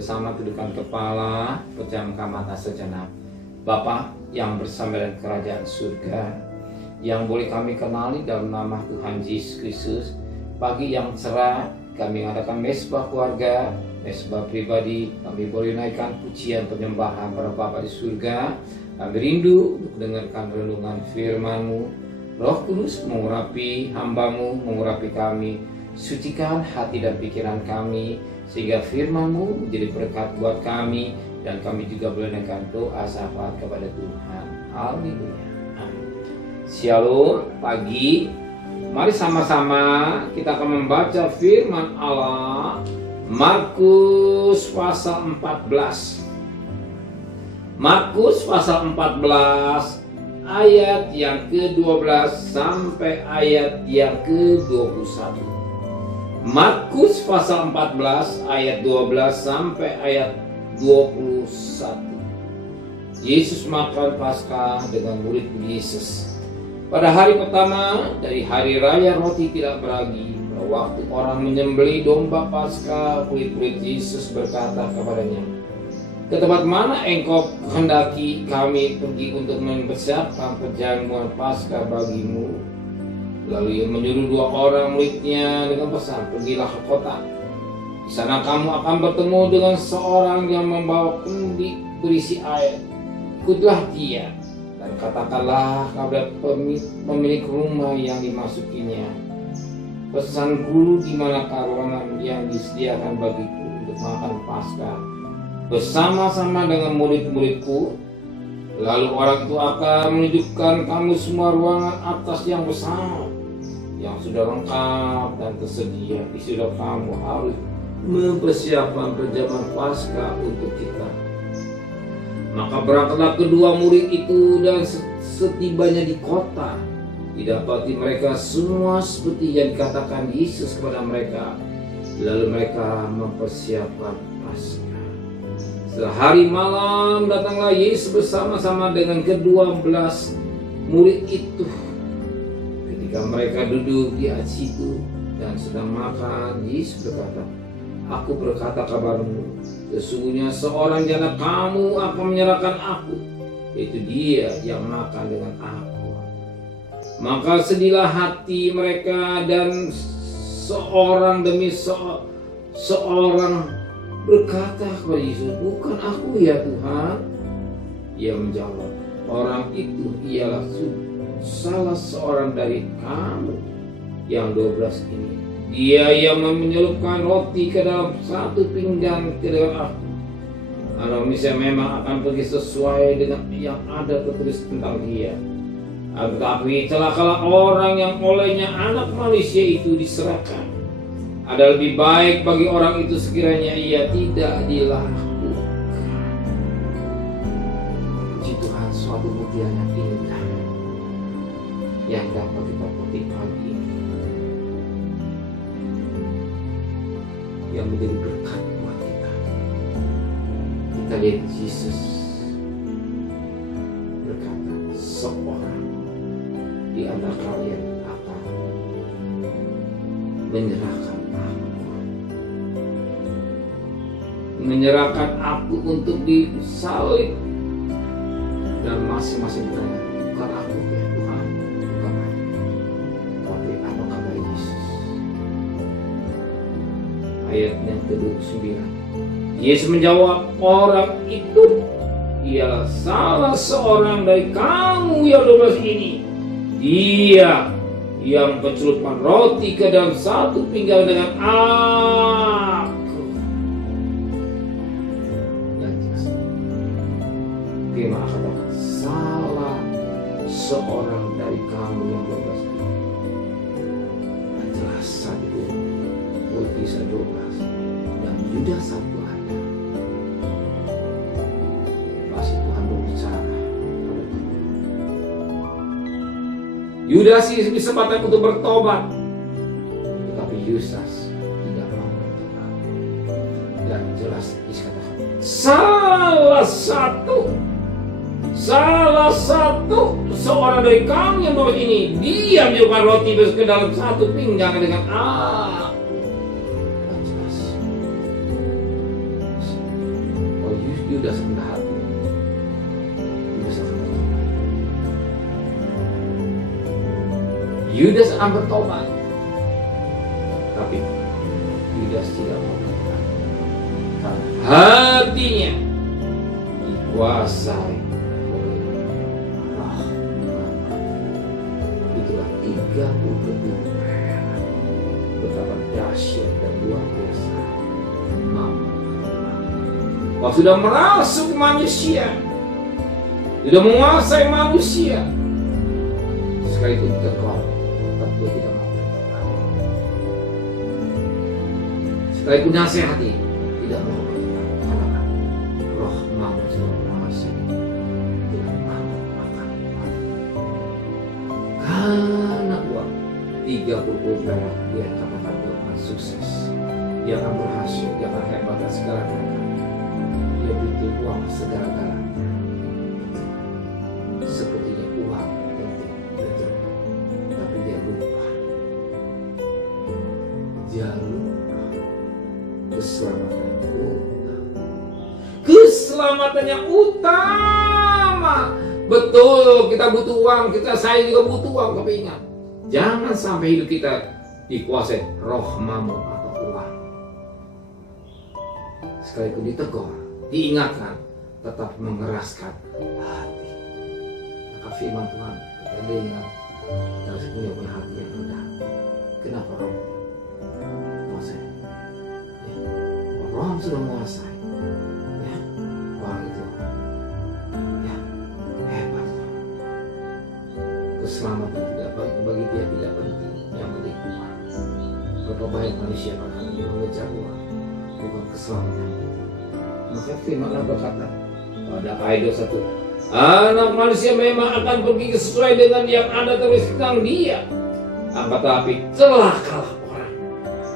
bersama tundukkan kepala, pejamkan mata sejenak. Bapa yang bersama dengan kerajaan surga, yang boleh kami kenali dalam nama Tuhan Yesus Kristus, pagi yang cerah kami mengadakan mesbah keluarga, mesbah pribadi, kami boleh naikkan pujian penyembahan pada Bapa di surga. Kami rindu untuk mendengarkan renungan firman-Mu. Roh Kudus mengurapi hamba-Mu, mengurapi kami, sucikan hati dan pikiran kami, sehingga firman-Mu menjadi berkat buat kami, dan kami juga boleh menaikkan doa syafaat kepada Tuhan. Haleluya. Amin. Shalom, pagi. Mari sama-sama kita akan membaca firman Allah Markus pasal 14. Markus pasal 14 ayat yang ke-12 sampai ayat yang ke-21. Markus pasal 14 ayat 12 sampai ayat 21. Yesus makan Paskah dengan murid Yesus. Pada hari pertama dari hari raya roti tidak beragi, pada waktu orang menyembelih domba Paskah, murid-murid Yesus berkata kepadanya, "Ke tempat mana engkau kehendaki kami pergi untuk mempersiapkan perjamuan Paskah bagimu?" Lalu ia menyuruh 2 orang muridnya dengan pesan, "Pergilah ke kota. Di sana kamu akan bertemu dengan seorang yang membawa kendi berisi air. Ikutlah dia dan katakanlah kepada pemilik rumah yang dimasukinya, pesan guru di manakah ruangan yang disediakan bagiku untuk makan Paskah bersama-sama dengan murid-muridku." Lalu orang itu akan menunjukkan kamu semua ruangan atas yang besar, yang sudah lengkap dan tersedia. Di situ kamu harus mempersiapkan perjamuan Paskah untuk kita. Maka berangkatlah kedua murid itu, dan setibanya di kota didapati mereka semua seperti yang dikatakan Yesus kepada mereka. Lalu mereka mempersiapkan Paskah. Setelah hari malam datanglah Yesus bersama-sama dengan ke-12 murid itu. Ketika mereka duduk di situ dan sedang makan, Yesus berkata, "Aku berkata kabarmu, sesungguhnya seorang di antara kamu akan menyerahkan aku, yaitu dia yang makan dengan aku." Maka sedihlah hati mereka, dan seorang demi seorang berkata kepada Yesus, "Bukan aku ya Tuhan?" Ia menjawab, "Orang itu ialah salah seorang dari kamu yang 12 ini. Dia yang menyelupkan roti ke dalam satu pinggan ke dalam aku. Manusia memang akan pergi sesuai dengan yang ada tertulis tentang dia. Tetapi celakalah orang yang olehnya anak manusia itu diserahkan. Ada lebih baik bagi orang itu sekiranya ia tidak dilakukan." Puji Tuhan, suatu buktian yang indah yang dapat kita petik pagi ini, yang menjadi berkat buat kita. Kita lihat Yesus berkata, "Seorang di antara kalian akan menyerahkan aku untuk disalib." Dan masing-masing bertanya, "Bukan aku ya Tuhan, bukan aku." Tapi apa kata Yesus? Ayat yang ke-29. Yesus menjawab, "Orang itu ialah salah seorang dari kamu yang 12 ini. Dia yang mencelupkan roti ke dalam satu pinggan dengan aku." Dan firman katakan, salah seorang dari kamu yang 12 ini. Dan jelas satu roti 12 dan Yudas satu ada. Pasti Tuhan berbicara pada kita. Yudas kesempatan untuk bertobat, tetapi Yudas tidak mau bertobat. Dan jelas dikatakan, salah satu seorang dari kamu yang bawa ini, dia menyukai roti ke dalam satu pinggang dengan aku. Dan jelas Yudas rendah hati. Yudas akan bertobat. Yudas akan bertobat. Tapi Yudas tidak mau bertobat. Karena hatinya dikuasai oleh roh Bapa. Itulah 30 kedua. Betapa dahsyat dan luar biasa mampu. Kalau sudah merasuk manusia, sudah menguasai manusia, sekalipun tegur, tetap dia tidak mau bertobat. Sekalipun nasihati, tidak mau bertobat. Karena roh mampu sudah menguasai, tidak mau makan. Karena uang 30 perak, dia katakan dia akan sukses, dia akan berhasil, dia akan hebat dan segala-galanya. Dia bikin uang segala-galanya. Sepertinya uang penting, betul. Tapi dia lupa. Dia lupa keselamatan utama. Keselamatannya utama. Betul, kita butuh uang, saya juga butuh uang. Tapi ingat, jangan sampai hidup kita dikuasai roh mamon atau uang. Sekalipun ditegur, diingatkan, tetap mengeraskan hati. Maka firman Tuhan, Anda ingat, kita harus punya hati yang rendah. Kenapa roh menguasai? Ya, roh sudah menguasai. Ya, orang itu, ya, hebat. Keselamatan tidak baik bagi dia, tidak penting. Yang penting uang. Berapa banyak manusia akan mengejar uang, bukan keselamatan. Maka firman Allah berkata pada ayat 21, anak manusia memang akan pergi sesuai dengan yang ada terus tentang dia. Akan tetapi celakalah orang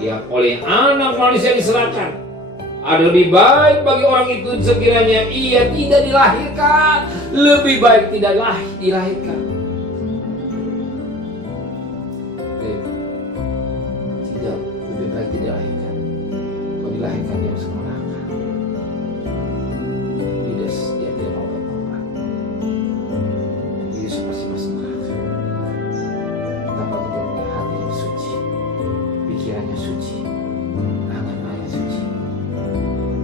yang oleh anak manusia diserahkan. Ada lebih baik bagi orang itu sekiranya ia tidak dilahirkan. Lebih baik tidak dilahirkan. Tidak, lebih baik tidak dilahirkan. Kalau dilahirkan dia masuk neraka. Dia tidak mau bertobat. Yesus pasti masuk neraka. Tanpa kita punya hati yang suci, pikirannya suci, angan-angan suci.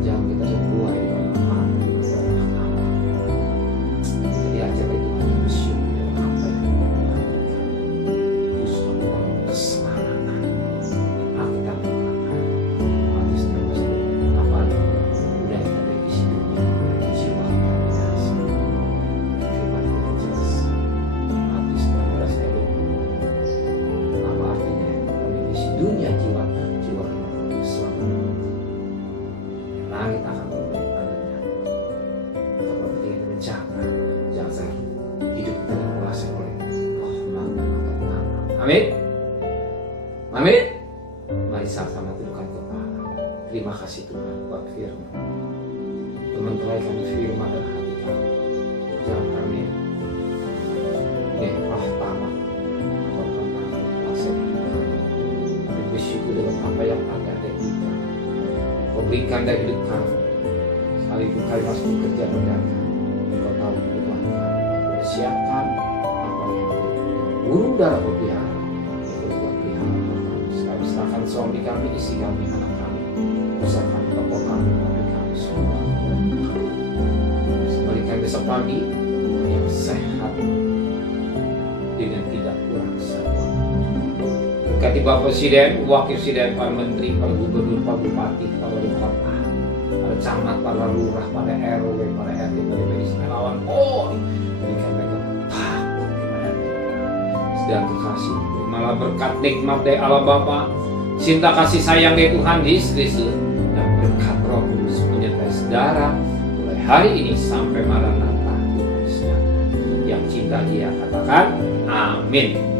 Jangan kita sebuah di dalam amal di dalam amal. Kita diajar itu hanya museum dalam apa yang kita lakukan. Justru kita mau keselamatan. Kita mengatakan mati setelah apa ada udah kita revisi dunia jiwa binasa. Firman Tuhan jelas. Mati setelah apa artinya? Revisi dunia jiwa keselamatan. Langit akan memberikannya. Tapi kita menjaga, jangan hidup kita dikuasai oleh roh mampu atau tanah. Amin. Amin. Mari sama-sama tundukkan kepala. Terima kasih Tuhan buat firman. Menteraikan firman dalam hati kami. Jangan kami roh tamak atau tentang kuasa kita. Tapi bersyukur dengan apa yang ada dari kita. Kau berikan dari hidup kami. Sekalipun kami harus bekerja berdagang, Kau tahu kebutuhan kami. Kau siapkan apa yang boleh burung darah pelihara. Kau juga pelihara kami. Kami serahkan suami kami, istri kami, anak kami. Usaha kami, toko kami, pabrik kami, semua. Berikan besok pagi yang sehat dengan tidak kurang satu. Berkati Bapak Presiden, Wakil Presiden, para Menteri, para Gubernur, para Bupati, para Wali Kota, para camat, para lurah, para RW, para RT, para medis, relawan, berikan mereka takut kepada Tuhan. Sedang kekasih, malah berkat nikmat dari Allah Bapa, cinta kasih sayang dari Tuhan Yesus Kristus, dan berkat Roh Kudus menyertai saudara mulai hari ini sampai Maranatha Tuhan. Yang cinta Dia katakan, amin.